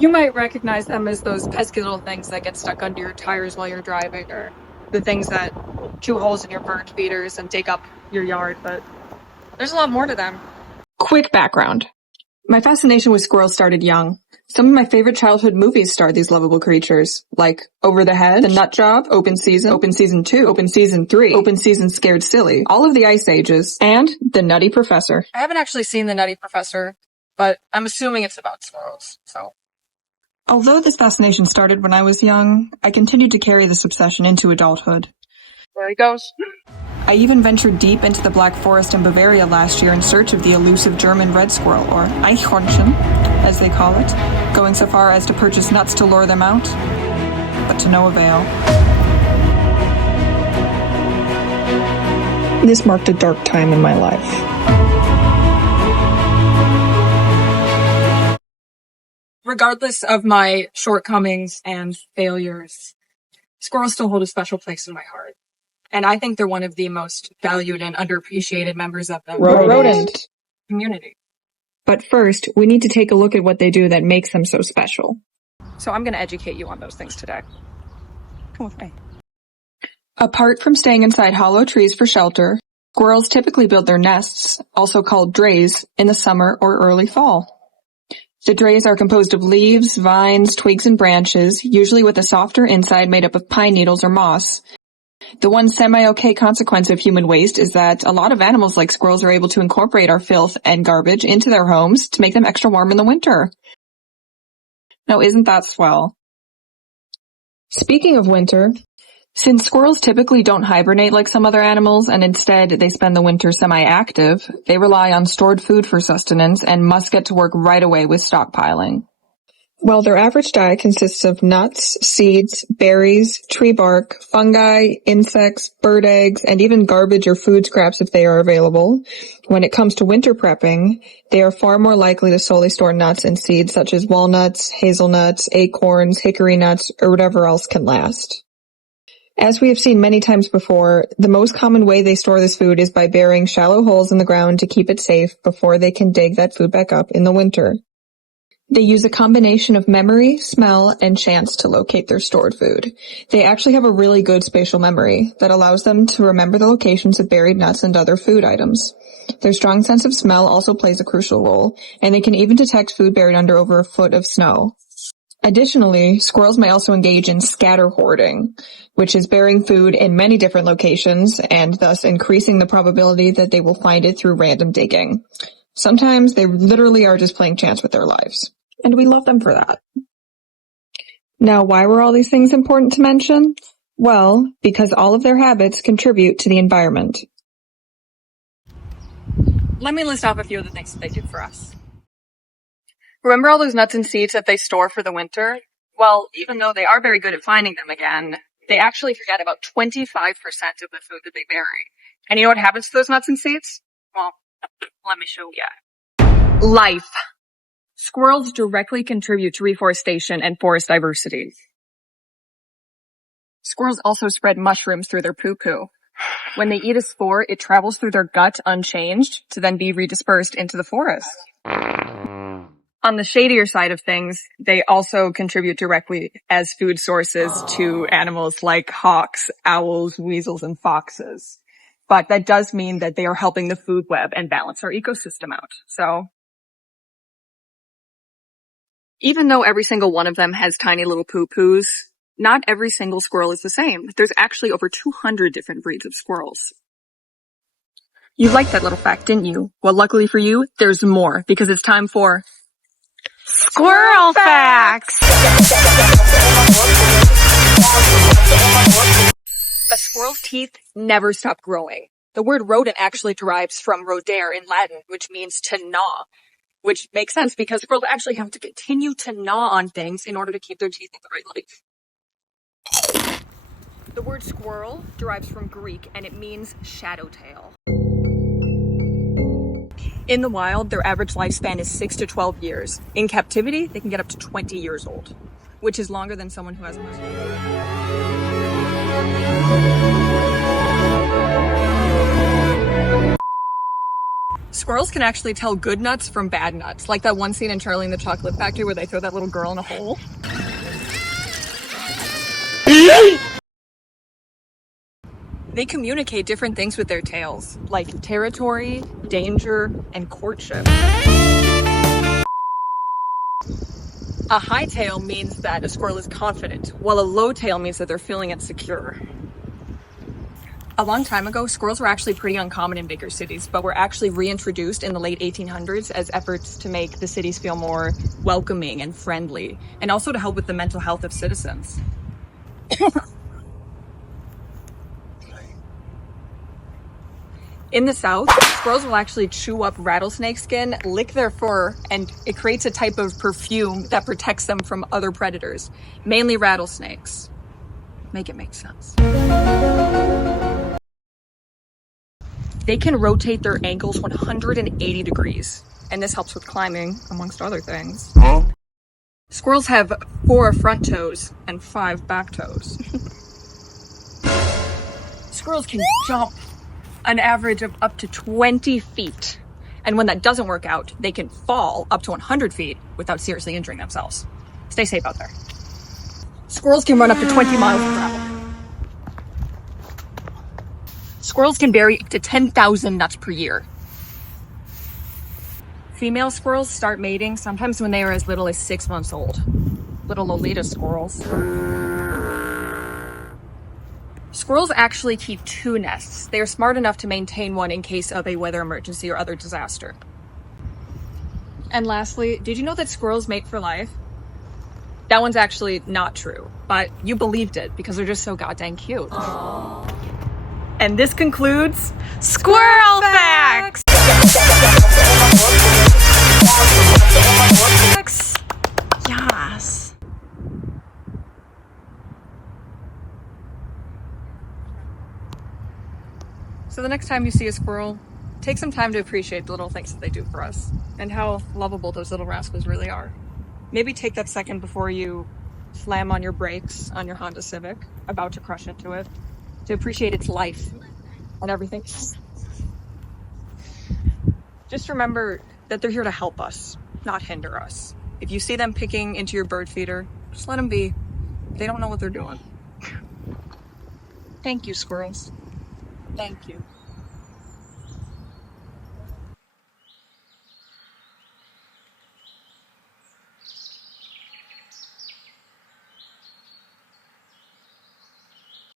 You might recognize them as those pesky little things that get stuck under your tires while you're driving, or the things that chew holes in your bird feeders and dig up your yard, but there's a lot more to them. Quick background. My fascination with squirrels started young. Some of my favorite childhood movies starred these lovable creatures, like Over the Head, The Nut Job, Open Season 2, Open Season 3, Open Season Scared Silly, all of the Ice Ages, and The Nutty Professor. I haven't actually seen The Nutty Professor, but I'm assuming it's about squirrels, so. Although this fascination started when I was young, I continued to carry this obsession into adulthood. There he goes. I even ventured deep into the Black Forest in Bavaria last year in search of the elusive German red squirrel, or Eichhornchen, as they call it, going so far as to purchase nuts to lure them out, but to no avail. This marked a dark time in my life. Regardless of my shortcomings and failures, squirrels still hold a special place in my heart. And I think they're one of the most valued and underappreciated members of the Rodent community. But first, we need to take a look at what they do that makes them so special. So I'm going to educate you on those things today. Come with me. Apart from staying inside hollow trees for shelter, squirrels typically build their nests, also called drays, in the summer or early fall. The drays are composed of leaves, vines, twigs, and branches, usually with a softer inside made up of pine needles or moss. The one semi-okay consequence of human waste is that a lot of animals like squirrels are able to incorporate our filth and garbage into their homes to make them extra warm in the winter. Now, isn't that swell? Speaking of winter, since squirrels typically don't hibernate like some other animals and instead they spend the winter semi-active, they rely on stored food for sustenance and must get to work right away with stockpiling. While their average diet consists of nuts, seeds, berries, tree bark, fungi, insects, bird eggs, and even garbage or food scraps if they are available, when it comes to winter prepping, they are far more likely to solely store nuts and seeds such as walnuts, hazelnuts, acorns, hickory nuts, or whatever else can last. As we have seen many times before, the most common way they store this food is by burying shallow holes in the ground to keep it safe before they can dig that food back up in the winter. They use a combination of memory, smell, and chance to locate their stored food. They actually have a really good spatial memory that allows them to remember the locations of buried nuts and other food items. Their strong sense of smell also plays a crucial role, and they can even detect food buried under over a foot of snow. Additionally, squirrels may also engage in scatter hoarding, which is burying food in many different locations and thus increasing the probability that they will find it through random digging. Sometimes they literally are just playing chance with their lives. And we love them for that. Now, why were all these things important to mention? Well, because all of their habits contribute to the environment. Let me list off a few of the things that they do for us. Remember all those nuts and seeds that they store for the winter? Well, even though they are very good at finding them again, they actually forget about 25% of the food that they bury. And you know what happens to those nuts and seeds? Well, let me show you. Life. Squirrels directly contribute to reforestation and forest diversity. Squirrels also spread mushrooms through their poo-poo. When they eat a spore, it travels through their gut unchanged to then be redispersed into the forest. On the shadier side of things, they also contribute directly as food sources to animals like hawks, owls, weasels, and foxes. But that does mean that they are helping the food web and balance our ecosystem out. So, even though every single one of them has tiny little poo-poos, not every single squirrel is the same. There's actually over 200 different breeds of squirrels. You liked that little fact, didn't you? Well, luckily for you, there's more, because it's time for Squirrel Facts! A squirrel's teeth never stop growing. The word rodent actually derives from rodere in Latin, which means to gnaw. Which makes sense because squirrels actually have to continue to gnaw on things in order to keep their teeth in the right life. The word squirrel derives from Greek and it means shadow tail. In the wild, their average lifespan is 6 to 12 years. In captivity, they can get up to 20 years old, which is longer than someone who has a muscle. Squirrels can actually tell good nuts from bad nuts, like that one scene in Charlie and the Chocolate Factory where they throw that little girl in a hole. They communicate different things with their tails, like territory, danger, and courtship. A high tail means that a squirrel is confident, while a low tail means that they're feeling insecure. A long time ago, squirrels were actually pretty uncommon in bigger cities, but were actually reintroduced in the late 1800s as efforts to make the cities feel more welcoming and friendly, and also to help with the mental health of citizens. In the South, squirrels will actually chew up rattlesnake skin, lick their fur, and it creates a type of perfume that protects them from other predators, mainly rattlesnakes. Make it make sense. They can rotate their ankles 180 degrees, and this helps with climbing, amongst other things. Squirrels have 4 front toes and 5 back toes. Squirrels can jump an average of up to 20 feet. And when that doesn't work out, they can fall up to 100 feet without seriously injuring themselves. Stay safe out there. Squirrels can run up to 20 miles per hour. Squirrels can bury up to 10,000 nuts per year. Female squirrels start mating sometimes when they are as little as 6 months old. Little Lolita squirrels. Squirrels actually keep 2 nests. They are smart enough to maintain one in case of a weather emergency or other disaster. And lastly, did you know that squirrels mate for life? That one's actually not true, but you believed it because they're just so goddamn cute. Aww. And this concludes Squirrel Facts! Yes. So the next time you see a squirrel, take some time to appreciate the little things that they do for us and how lovable those little rascals really are. Maybe take that second before you slam on your brakes on your Honda Civic, about to crush into it, to appreciate its life and everything. Just remember that they're here to help us, not hinder us. If you see them picking into your bird feeder, just let them be. They don't know what they're doing. Thank you, squirrels. Thank you.